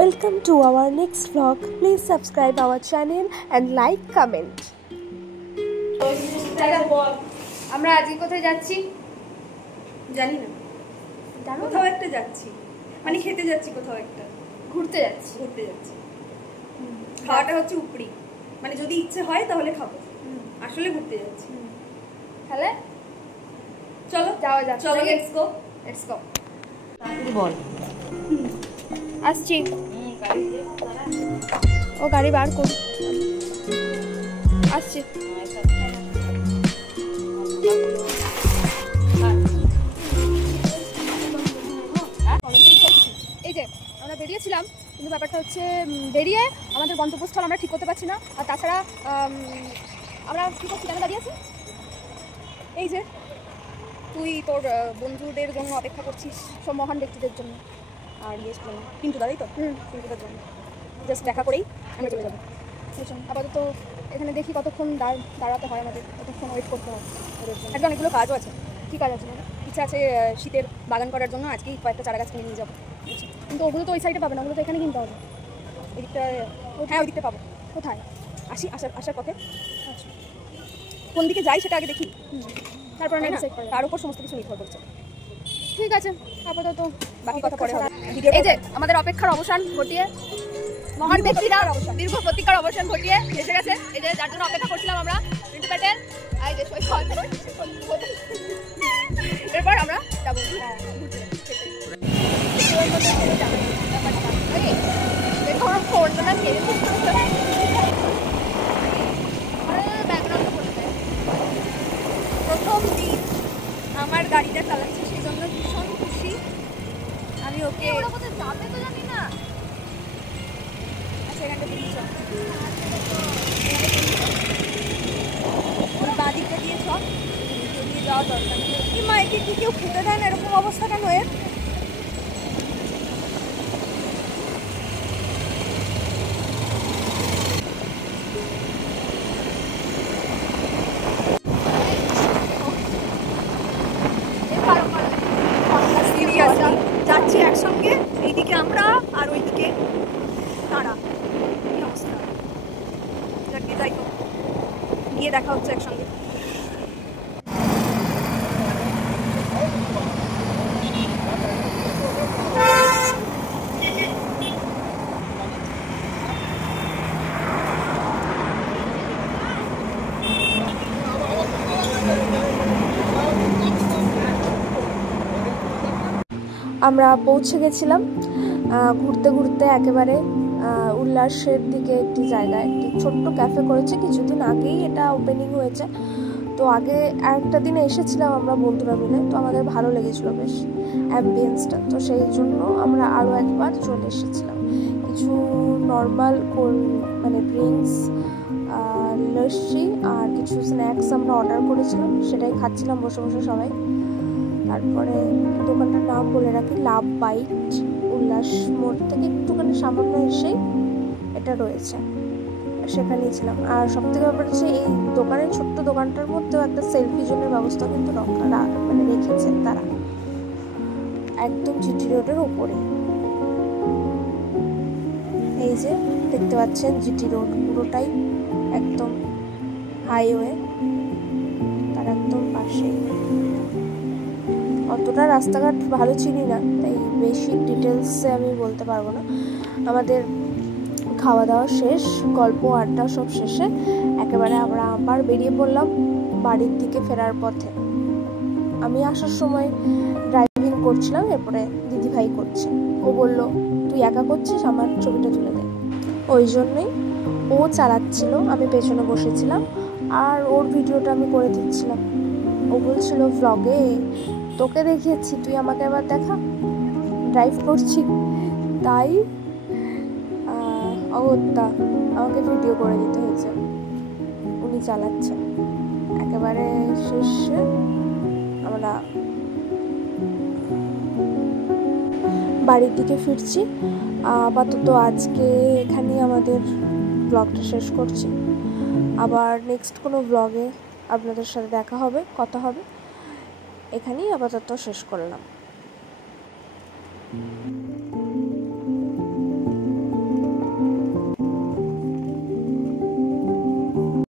Welcome to our next vlog. Please subscribe our channel and like, comment. আমরা আজকে কোথায় যাচ্ছি জানি না, কোথাও একটা যাচ্ছি, মানে খেতে যাচ্ছি, কোথাও একটা ঘুরতে যাচ্ছি খাওয়াটা হচ্ছে উপরি, মানে যদি ইচ্ছে হয় তাহলে খাবো, আসলে ঘুরতে যাচ্ছি। তাহলে চলো যাওয়া যাক, চলো লেটস গো। বল আসছি। ও গাড়ি বার কর, আসছি। এই যে আমরা বেরিয়েছিলাম, কিন্তু ব্যাপারটা হচ্ছে বেরিয়ে আমাদের গন্তব্যস্থল আমরা ঠিক করতে পারছি না। আর তাছাড়া আমরা কী করছি, কেন দাঁড়িয়ে আছি? এই যে তুই তোর বন্ধুদের জন্য অপেক্ষা করছিস, সব মহান ব্যক্তিদের জন্য। আর ইয়ের জন্য কিন্তু দাদাই তো পিন্টুদের জন্য জাস্ট দেখা করেই আমরা চলে যাবো। আপাতত এখানে দেখি কতক্ষণ দাঁড়াতে হয়, আমাদের কতক্ষণ ওয়েট করতে হয় ওদের জন্য। আজকে অনেকগুলো কাজও আছে। কী কাজ আছে? ইচ্ছা আছে শীতের বাগান করার জন্য আজকেই কয়েকটা চারা গাছ কিনে নিয়ে যাবো, কিন্তু ওগুলো তো ওই সাইডে পাবে না, ওগুলো তো এখানে কিনতে হবে। এদিকটা, হ্যাঁ ওই দিকটা পাবো। কোথায় আসার পথে? আচ্ছা, কোন দিকে যাই সেটা আগে দেখি, তারপর আমি ডিসাইড করি। তার উপর সমস্ত কিছু নির্ভর করছে। ঠিক আছে, আপাতত বাকি কথা পরে হবে। এই যে আমাদের অপেক্ষার অবসান ঘটিয়ে মহান ব্যক্তিরা দীর্ঘ প্রতীক্ষার অবসান ঘটিয়ে এসে গেছে। এই যে যার জন্য অপেক্ষা করছিলাম আমরা, পিন্টু প্যাটেল। এই যে এরপর আমরা যাবো ঘুরতে। দেখো আমার ফোনটা না খেলে প্রথম দিন আমার গাড়িটা চালাচ্ছে, সেই জন্য ভীষণ খুশি আমি। ওকে যাবে তো জানি না। আচ্ছা, এখানটা দিয়েছ বাদিকটা দিয়েছ, দিয়ে যাওয়া দরকার। কি মা, একে কি কেউ খেতে দেয় না? এরকম অবস্থা কেন এর? যাচ্ছি একসঙ্গে, এইদিকে আমরা আর ওইদিকে তারা। কি অবস্থা, যাই তো, গিয়ে দেখা হচ্ছে একসঙ্গে। আমরা পৌঁছে গেছিলাম ঘুরতে ঘুরতে একেবারে উল্লাসের দিকে একটি জায়গায়। একটি ছোট্ট ক্যাফে করেছে, কিছুদিন আগেই এটা ওপেনিং হয়েছে। তো আগে একটা দিনে এসেছিলাম আমরা বন্ধুরা মিলে, তো আমাদের ভালো লেগেছিলো বেশ অ্যাম্বিয়েন্সটা। তো সেই জন্য আমরা আরও একবার চলে এসেছিলাম। কিছু নর্মাল মানে ড্রিঙ্কস, লস্যি আর কিছু স্ন্যাক্স আমরা অর্ডার করেছিলাম, সেটাই খাচ্ছিলাম বসে বসে সবাই। তারপরে দোকানটার নাম বলে রাখি, লাভ বাইট, উল্লাস মোড় থেকে একটুখানি সামান্য এসেই এটা রয়েছে, সেখানেই ছিলাম। আর সব থেকে ব্যাপার হচ্ছে এই দোকানের, ছোট্ট দোকানটার মধ্যেও একটা সেলফি জোনের ব্যবস্থা কিন্তু মানে রেখেছেন তারা, একদম জিটি রোডের ওপরে। এই যে দেখতে পাচ্ছেন জিটি রোড পুরোটাই একদম হাইওয়ে, তার একদম পাশেই। অতটা রাস্তাঘাট ভালো চিনি না, তাই বেশি ডিটেলসে আমি বলতে পারবো না। আমাদের খাওয়া দাওয়া শেষ, গল্প আড্ডা সব শেষে একেবারে আমরা আবার বেরিয়ে পড়লাম বাড়ির দিকে ফেরার পথে। আমি আসার সময় ড্রাইভিং করছিলাম, এরপরে দিদিভাই করছে। ও বলল, তুই একা করছিস, আমার ছবিটা তুলে দে। ওই জন্যই ও চালাচ্ছিল, আমি পেছনে বসেছিলাম আর ওর ভিডিওটা আমি করে দিচ্ছিলাম। ও বলছিল, ভ্লগে তোকে দেখিয়েছি, তুই আমাকে এবার দেখা, ড্রাইভ করছি। তাই অগত্যা আমাকে ভিডিও করে দিতে হয়েছে। উনি চালাচ্ছেন। একেবারে শেষে আমরা বাড়ির দিকে ফিরছি। আপাতত আজকে এখানেই আমাদের ব্লগটা শেষ করছি। আবার নেক্সট কোনো ব্লগে আপনাদের সাথে দেখা হবে, কথা হবে। এখানেই আপাতত শেষ করলাম।